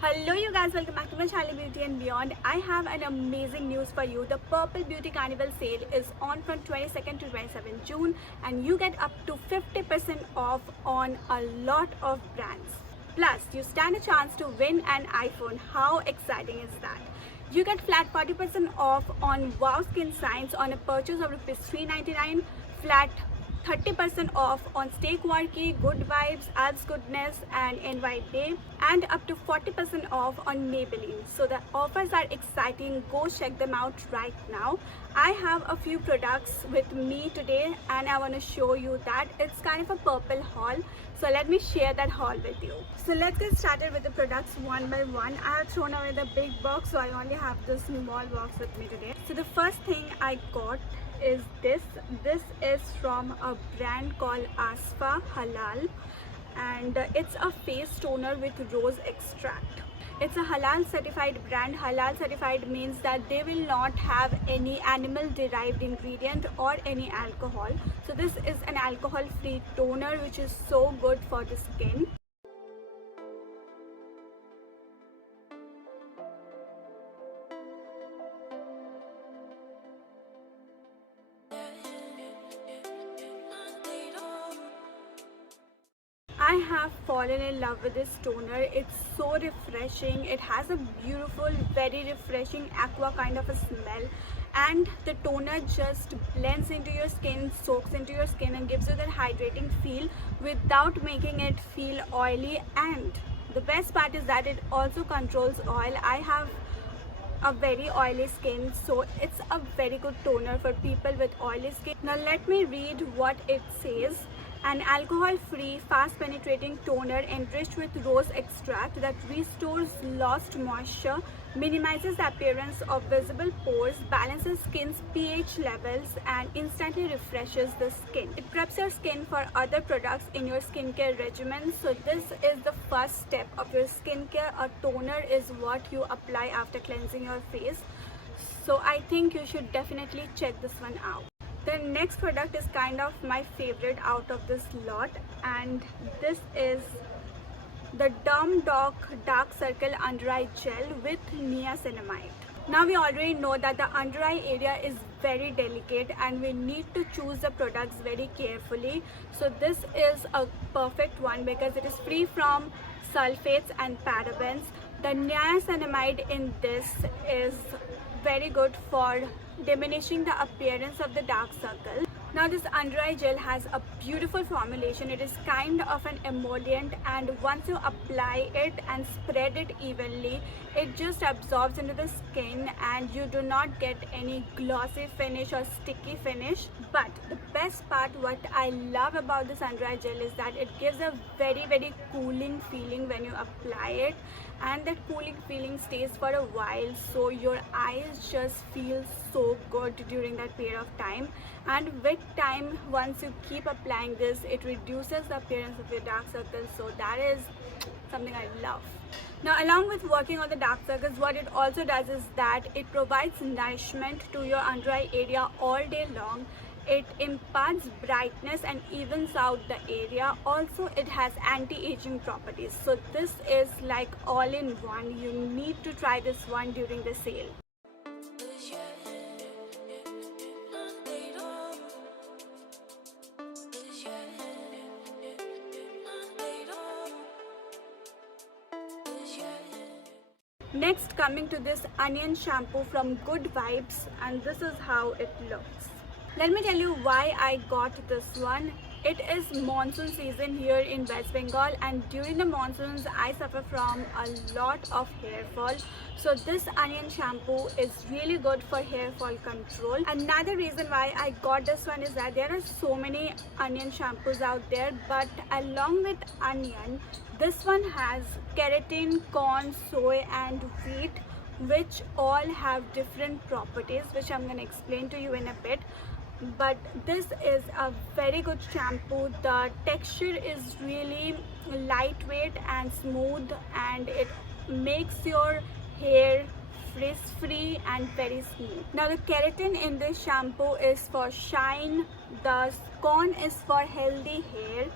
Hello you guys, welcome back to my channel Beauty and Beyond. I have an amazing news for you. The Purple Beauty Carnival sale is on from 22nd to 27th June and you get up to 50% off on a lot of brands. Plus, you stand a chance to win an iPhone. How exciting is that? You get flat 40% off on Wow Skin Science on a purchase of Rs 399, flat 30% off on Stay Quirky, Good Vibes, Alps Goodness and NY Day, and up to 40% off on Maybelline. So the offers are exciting. Go check them out right now. I have a few products with me today and I want to show you that it's kind of a purple haul. So let me share that haul with you. So let's get started with the products one by one. I have thrown away the big box, so I only have the small box with me today. So the first thing I got is this is from a brand called Asfa Halal and it's a face toner with rose extract. It's a halal certified brand. Halal certified means that they will not have any animal derived ingredient or any alcohol. So this is an alcohol free toner which is so good for the skin. I have fallen in love with this toner. It's so refreshing. It has a beautiful, very refreshing aqua kind of a smell, and the toner just blends into your skin, soaks into your skin and gives you that hydrating feel without making it feel oily. And the best part is that it also controls oil. I have a very oily skin, so it's a very good toner for people with oily skin. Now let me read what it says. An alcohol-free, fast-penetrating toner enriched with rose extract that restores lost moisture, minimizes the appearance of visible pores, balances skin's pH levels, and instantly refreshes the skin. It preps your skin for other products in your skincare regimen. So this is the first step of your skincare. A toner is what you apply after cleansing your face. So I think you should definitely check this one out. The next product is kind of my favorite out of this lot, and this is the Dermdoc Dark Circle Under Eye Gel with niacinamide. Now we already know that the under eye area is very delicate and we need to choose the products very carefully. So this is a perfect one because it is free from sulfates and parabens. The niacinamide in this is very good for diminishing the appearance of the dark circle. Now this under eye gel has a beautiful formulation. It is kind of an emollient, and once you apply it and spread it evenly, it just absorbs into the skin and you do not get any glossy finish or sticky finish. But the best part, what I love about this under eye gel is that it gives a very cooling feeling when you apply it, and that cooling feeling stays for a while, so your eyes just feel so good during that period of time. And with time, once you keep applying this, it reduces the appearance of your dark circles. So that is something I love. Now along with working on the dark circles, what it also does is that it provides nourishment to your under eye area all day long. It imparts brightness and evens out the area. Also, it has anti-aging properties. So this is like all in one. You need to try this one during the sale. Next, coming to this onion shampoo from Good Vibes, and this is how it looks. Let me tell you why I got this one. It is monsoon season here in West Bengal, and during the monsoons I suffer from a lot of hair fall. So this onion shampoo is really good for hair fall control. Another reason why I got this one is that there are so many onion shampoos out there, but along with onion, this one has keratin, corn, soy and wheat, which all have different properties, which I'm going to explain to you in a bit. But this is a very good shampoo. The texture is really lightweight and smooth, and it makes your hair frizz-free and very smooth. Now the keratin in this shampoo is for shine, the corn is for healthy hair,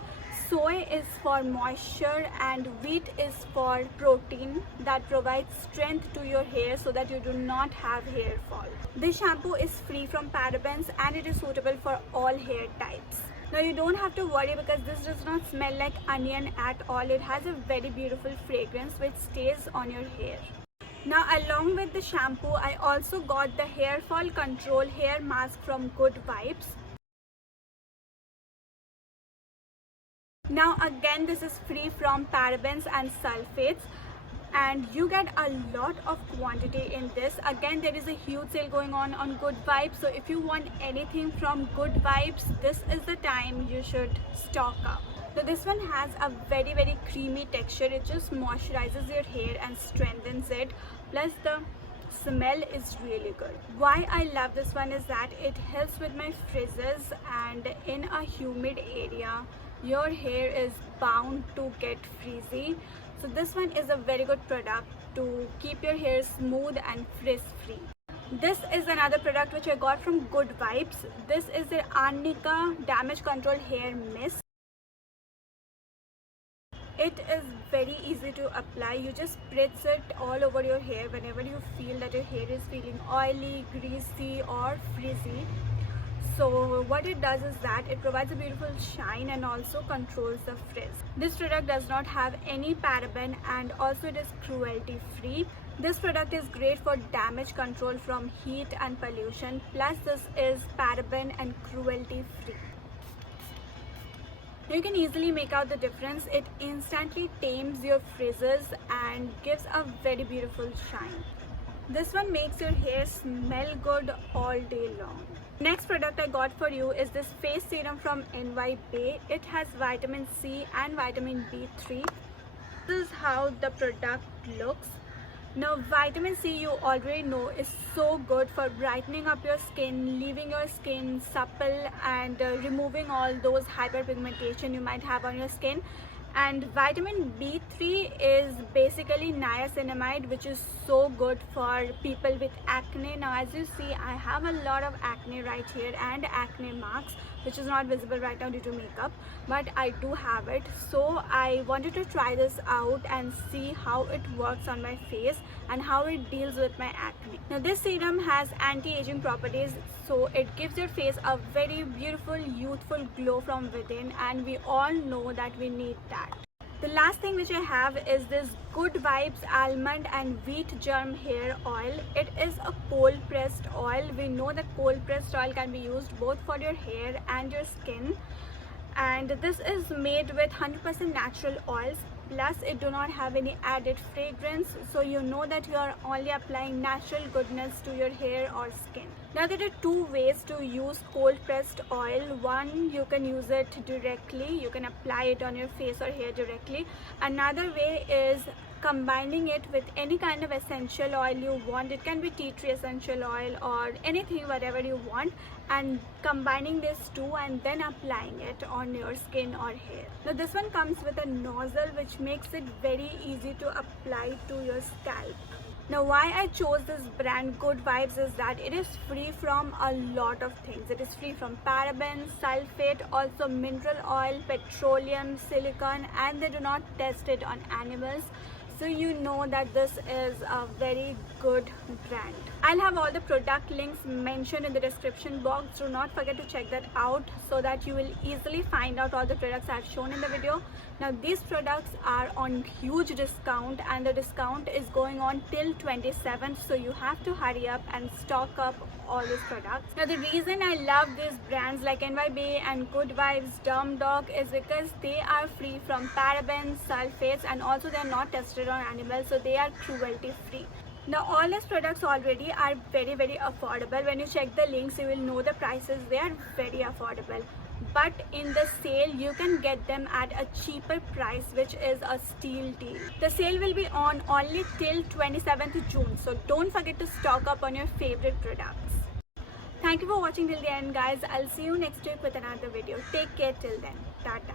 Soy is for moisture and wheat is for protein that provides strength to your hair so that you do not have hair fall. This shampoo is free from parabens and it is suitable for all hair types. Now you don't have to worry because this does not smell like onion at all. It has a very beautiful fragrance which stays on your hair. Now along with the shampoo, I also got the hair fall control hair mask from Good Vibes. Now again, this is free from parabens and sulfates and you get a lot of quantity in this. Again, there is a huge sale going on Good Vibes, so if you want anything from Good Vibes, this is the time you should stock up. So this one has a very creamy texture. It just moisturizes your hair and strengthens it, plus the smell is really good. Why I love this one is that it helps with my frizzes, and in a humid area your hair is bound to get frizzy. So this one is a very good product to keep your hair smooth and frizz free. This is another product which I got from Good Vibes. This is the Arnica Damage Control Hair Mist. It is very easy to apply. You just spritz it all over your hair whenever you feel that your hair is feeling oily, greasy or frizzy. So what it does is that it provides a beautiful shine and also controls the frizz. This product does not have any paraben and also it is cruelty free. This product is great for damage control from heat and pollution, plus this is paraben and cruelty free. You can easily make out the difference. It instantly tames your frizzes and gives a very beautiful shine. This one makes your hair smell good all day long. Next product I got for you is this face serum from NY Bae. It has vitamin C and vitamin B3. This is how the product looks. Now vitamin C, you already know, is so good for brightening up your skin, leaving your skin supple and removing all those hyperpigmentation you might have on your skin. And vitamin B3 is basically niacinamide, which is so good for people with acne. Now as you see, I have a lot of acne right here and acne marks, which is not visible right now due to makeup, but I do have it. So I wanted to try this out and see how it works on my face and how it deals with my acne. Now this serum has anti-aging properties, so it gives your face a very beautiful youthful glow from within, and we all know that we need that. The last thing which I have is this Good Vibes Almond and Wheat Germ Hair Oil. It is a cold pressed oil. We know that cold pressed oil can be used both for your hair and your skin, and this is made with 100% natural oils, plus it do not have any added fragrance, so you know that you are only applying natural goodness to your hair or skin. Now there are two ways to use cold pressed oil. One, you can use it directly, you can apply it on your face or hair directly. Another way is combining it with any kind of essential oil you want. It can be tea tree essential oil or anything, whatever you want, and combining this two and then applying it on your skin or hair. Now this one comes with a nozzle which makes it very easy to apply to your scalp. Now why I chose this brand Good Vibes is that it is free from a lot of things. It is free from parabens, sulfate, also mineral oil, petroleum, silicone, and they do not test it on animals. So you know that this is a very good brand. I'll have all the product links mentioned in the description box. Do not forget to check that out so that you will easily find out all the products I've shown in the video. Now these products are on huge discount and the discount is going on till 27th, so you have to hurry up and stock up all these products. Now the reason I love these brands like NY Bae and Good Vibes, Dermdoc is because they are free from parabens, sulfates, and also they are not tested on animals, so they are cruelty free. Now all these products already are very affordable. When you check the links, you will know the prices. They are very affordable, but in the sale you can get them at a cheaper price, which is a steal deal. The sale will be on only till 27th June, so don't forget to stock up on your favorite products. Thank you for watching till the end, guys. I'll see you next week with another video. Take care till then. Tata.